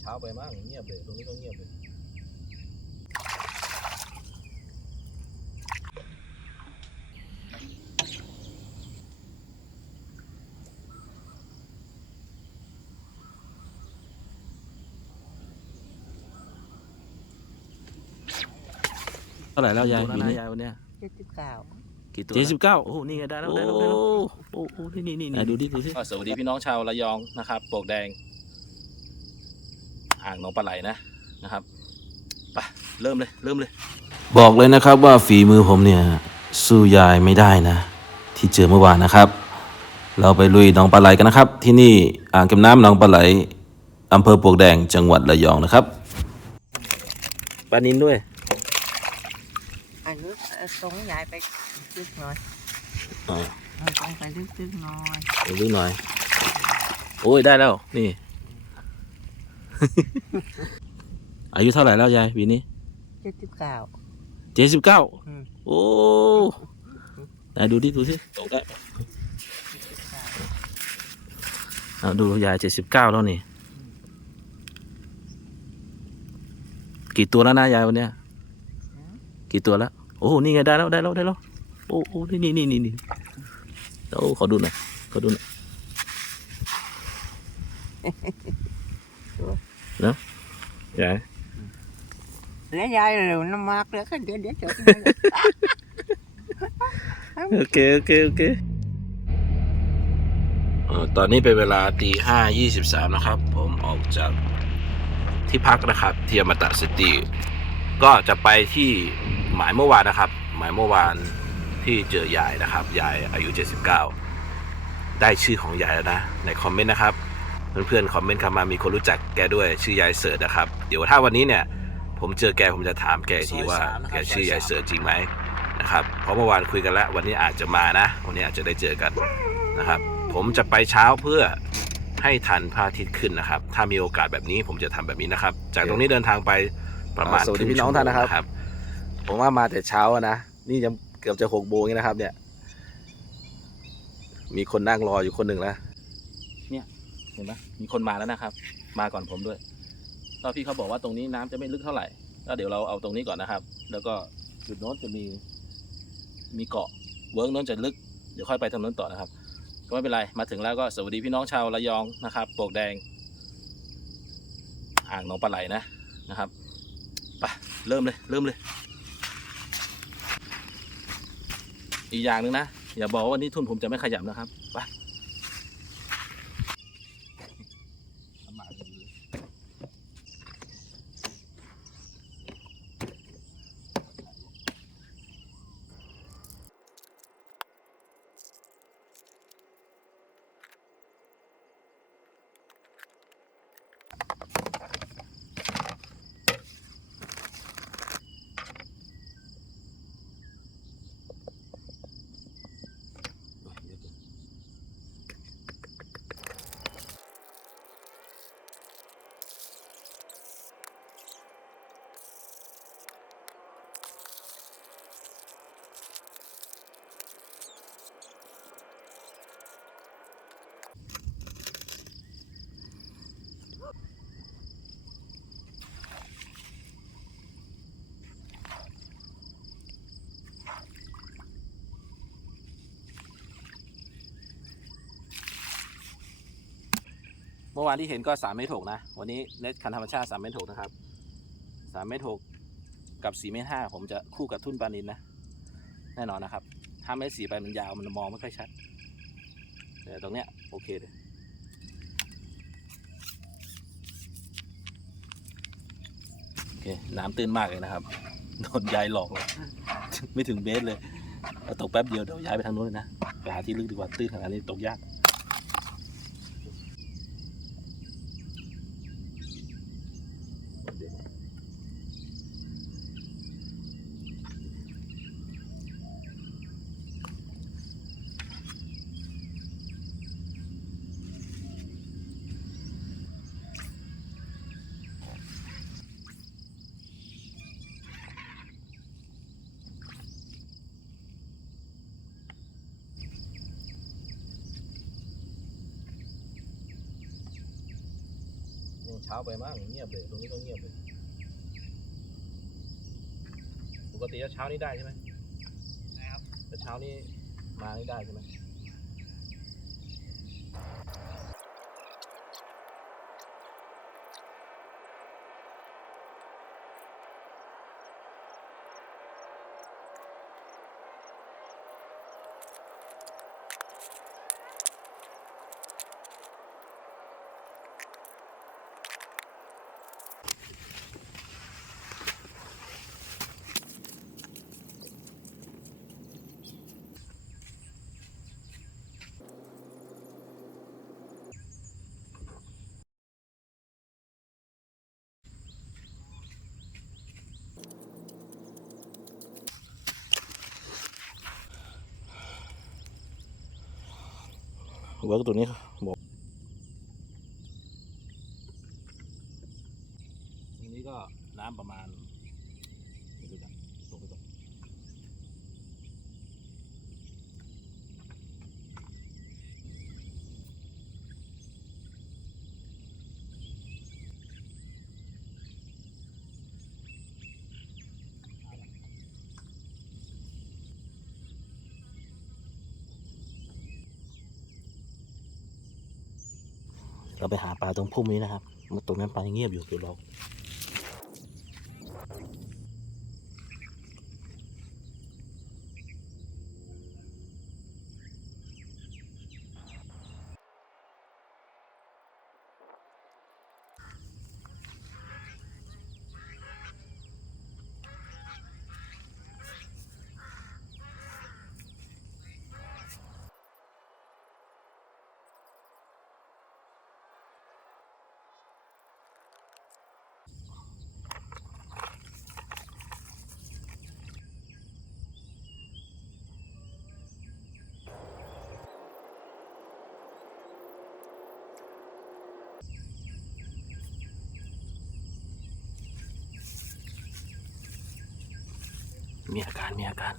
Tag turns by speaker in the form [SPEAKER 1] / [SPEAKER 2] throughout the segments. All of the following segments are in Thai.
[SPEAKER 1] เช้าไปมั้งเงียบเลยตรงนี้ก็เงียบเลย
[SPEAKER 2] เท่าไหร่แล้วยาย
[SPEAKER 1] ดูแล้ว
[SPEAKER 2] ปี
[SPEAKER 1] นะ
[SPEAKER 2] นี้
[SPEAKER 1] ยายวันเนี้ย
[SPEAKER 3] เจ็ดสิบเก้า
[SPEAKER 1] กี่ตัว
[SPEAKER 2] เจ็ดสิบเก้า
[SPEAKER 1] โอ้โหนี่ไงได้แล้ว
[SPEAKER 2] โอ้
[SPEAKER 1] ได้แล้วได้แล้วโอ้โหนี่นี่นี่
[SPEAKER 2] ไหน
[SPEAKER 1] นี่
[SPEAKER 2] ดูดิดูสิ
[SPEAKER 1] ก็สวัสดีพี่น้องชาวระยองนะครับปลวกแดง อ่างหนองปลาไหลนะนะครับไปเริ่มเลยเริ่มเลย
[SPEAKER 2] บอกเลยนะครับว่าฝีมือผมเนี่ยสู้ยายไม่ได้นะ ที่เจอเมื่อวานนะครับ เราไปลุยหนองปลาไหลกันนะครับ ที่นี่อ่างเก็บน้ำหนองปลาไหลอำเภอปลวกแดงจังหวัดระยองนะครับปลานินด้วย
[SPEAKER 3] อันนี้เอาตรงยายไปลึกหน่อย
[SPEAKER 2] อ่า
[SPEAKER 3] เอาตรงไปลึกๆหน่อย
[SPEAKER 2] ดูดูหน่อย โอ้ยได้แล้วนี่ อายุเท่าไหร่แล้วยายปีนี้
[SPEAKER 3] เจ็ดสิบเก้า
[SPEAKER 2] เจ็ดสิบเก้า
[SPEAKER 3] อืม
[SPEAKER 2] โอ้ไหนดูดิดูสิตกได้เอาดูยายเจ็ดสิบเก้าแล้วนี่ กี่ตัวแล้วนะยายวันเนี้ยกี่ตัวแล้ว โอ้โหนี่ไงได้แล้วได้แล้วได้แล้ว โอ้โหนี่นี่นี่นี่นี่โอ้ขอดูหน่อยขอดูหน่อย เนาะยาย
[SPEAKER 3] แล้วยายเหลวน้ำมากแล้วก็เดี๋ยวเดี๋ยวจบ
[SPEAKER 2] โอเคโอเคโอเคเอ่อตอนนี้เป็นเวลาตีห้ายี่สิบสามนะครับ ผมออกจากที่พักนะครับที่อมตะซิตี้ก็จะไปที่หมายเมื่อวานนะครับ หมายเมื่อวานที่เจอยายนะครับ ยายอายุ 79 ได้ชื่อของยายแล้วนะ ในคอมเมนต์นะครับ เพื่อนๆคอมเมนต์เข้ามามีคนรู้จักแกด้วยชื่อยายเสิร์ชนะครับ เดี๋ยวถ้าวันนี้เนี่ย ผมเจอแกผมจะถามแกอีกทีว่าแกชื่อยายเสิร์ชจริงไหมนะครับเพราะเมื่อวานคุยกันแล้ว วันนี้อาจจะมานะ วันนี้อาจจะได้เจอกันนะครับ ผมจะไปเช้าเพื่อให้ทันพระอาทิตย์ขึ้นนะครับ ถ้ามีโอกาสแบบนี้ผมจะทำแบบนี้นะครับ จากตรงนี้เดินทางไปประมาณ
[SPEAKER 1] สวัสดี
[SPEAKER 2] ครึ่
[SPEAKER 1] พี่น้อง
[SPEAKER 2] ชั่วโม
[SPEAKER 1] ท่านนะครับ ผมว่ามาแต่เช้าอะนะ นี่ยังเกือบจะหกโมงแล้วนะครับ เนี่ย มีคนนั่งรออยู่คนหนึ่งแล้วเนี่ย เห็นไหมมีคนมาแล้วนะครับ มาก่อนผมด้วยก็พี่เขาบอกว่าตรงนี้น้ำจะไม่ลึกเท่าไหร่ก็เดี๋ยวเราเอาตรงนี้ก่อนนะครับ แล้วก็จุดโน้นจะมี มีเกาะเวิร์กโน้นจะลึกเดี๋ยวค่อยไปทางโน้นต่อนะครับ ก็ไม่เป็นไรมาถึงแล้วก็สวัสดีพี่น้องชาวระยองนะครับโปกแดง อ่างหนองปลาไหลนะนะครับไปเริ่มเลยเริ่มเลย อีกอย่างหนึ่งนะอย่าบอกว่าวันนี้ทุนผมจะไม่ขยับนะครับไป เมื่อวานที่เห็นก็สามเมตรหกนะ วันนี้เน็ตคันธรรมชาติสามเมตรหกนะครับสามเมตรหกกับสี่เมตรห้าผมจะคู่กับทุ่นปลานินนะ แน่นอนนะครับห้าเมตรสี่ไปมันยาวมันมองไม่ค่อยชัดแต่ตรงเนี้ยโอเคเลยโอเคน้ำตื้นมากเลยนะครับโดนยายหลอกเลยไม่ถึงเบสเลยตกแป๊บเดียวเดี๋ยวย้ายไปทางนู้นเลยนะไปหาที่ลึกดีกว่าตื้นขนาดนี้ตกยาก เช้าไปมากเงียบเลยตรงนี้ก็เงียบเลยปกติจะเช้านี้ได้ใช่ไหม
[SPEAKER 4] ได้ครับ
[SPEAKER 1] แต่เช้านี้มานี่ได้ใช่ไหม เวิร์กตัวนี้บอกตรงนี้ก็น้ำประมาณไม่รู้จักตรงไปตรง เราไปหาปลาตรงพุ่มนี้นะครับตรงนั้นปลาเงียบอยู่เดี๋ยวเรา มีอาการมีอาการ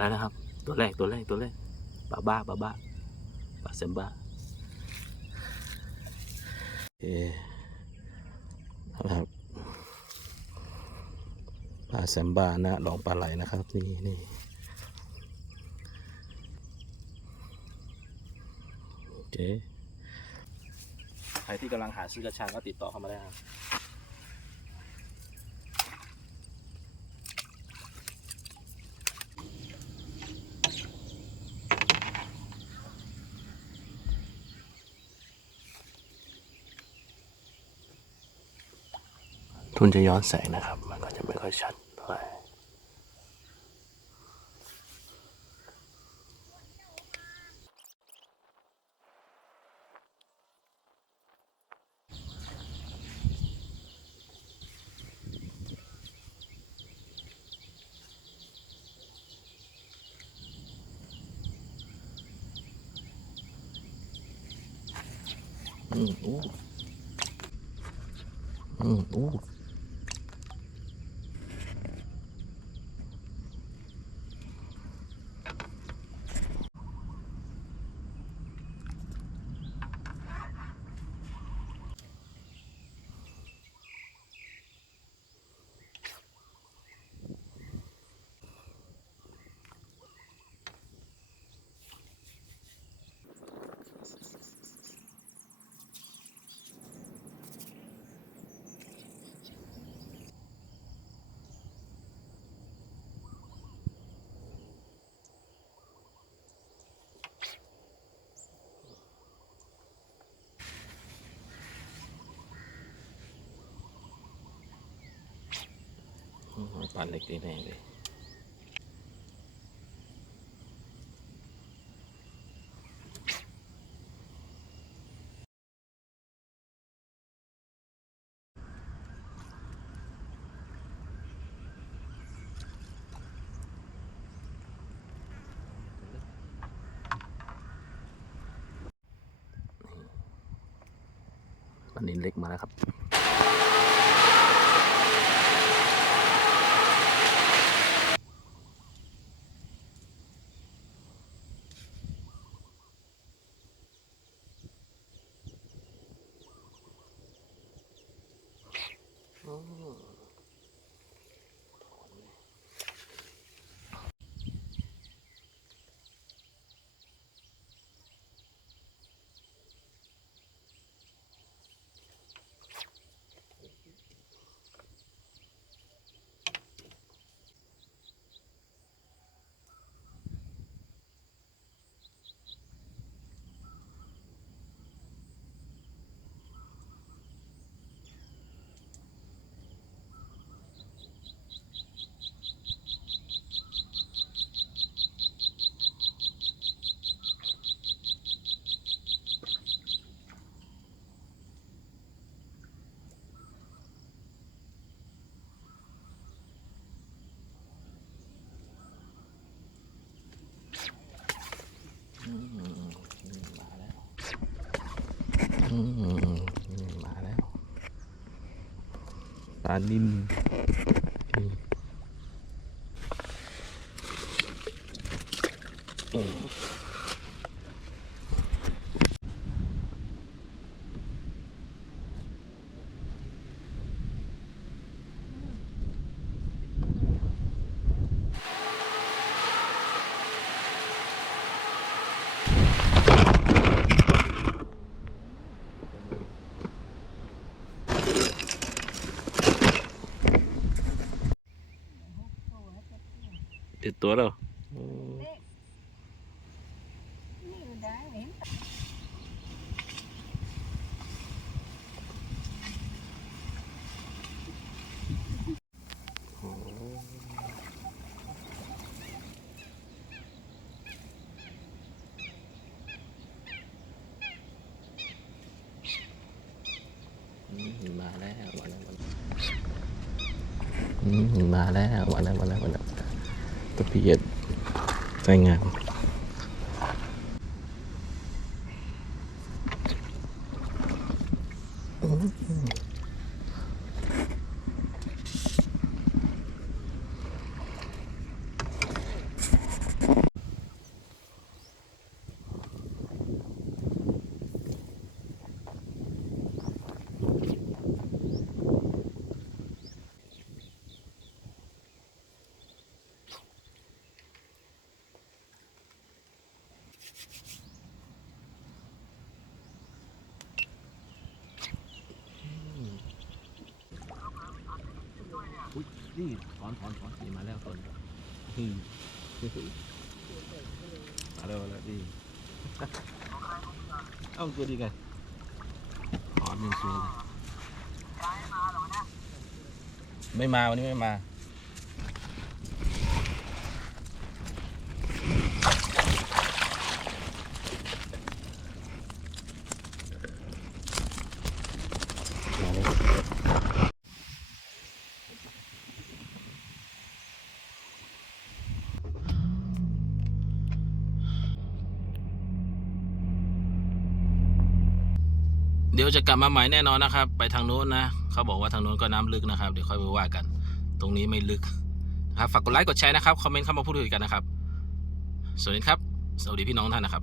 [SPEAKER 1] แล้วนะครับ ตัวแรกตัวแรกตัวแรกบาบ้าบาบ้าบาเซมบ้าโอคนะครับปลาแซมบ้านะลองปลาไหลนะครับ นี่นี่โอเคใครที่กำลังหาซื้อกระชังก็ติดต่อเข้ามาได้ครับ ทุนจะย้อนแสงนะครับ มันก็จะไม่ค่อยชัดเท่าไหร่อืมอู้อื บ้านเล็กตีแม่เลยอันนี้เล็กมาแล้วครับ นิน ติดตัวแล้วอืม
[SPEAKER 3] นี่มันได้เห็น
[SPEAKER 1] อืมมาแล้วมาแล้วมาแล้วอืมมาแล้วมาแล้วมาแล้วมาแล้ว ตะเพียนใจงามอุ๊ย นี่ถอนถอนถอนนี่มาแล้วต้นอืมมาแล้วมาแล้วนี่เอ้าตัวดีกันถอนหนึ่งสวยเลยไม่มาวันนี้ไม่มา เดี๋ยวจะกลับมาใหม่แน่นอนนะครับ ไปทางโน้นนะเขาบอกว่าทางโน้นก็น้ำลึกนะครับเดี๋ยวค่อยไปว่ากัน ตรงนี้ไม่ลึกนะครับฝากกดไลค์กดแชร์นะครับคอมเมนต์เข้ามาพูดคุยกันนะครับสวัสดีครับสวัสดีพี่น้องท่านนะครับ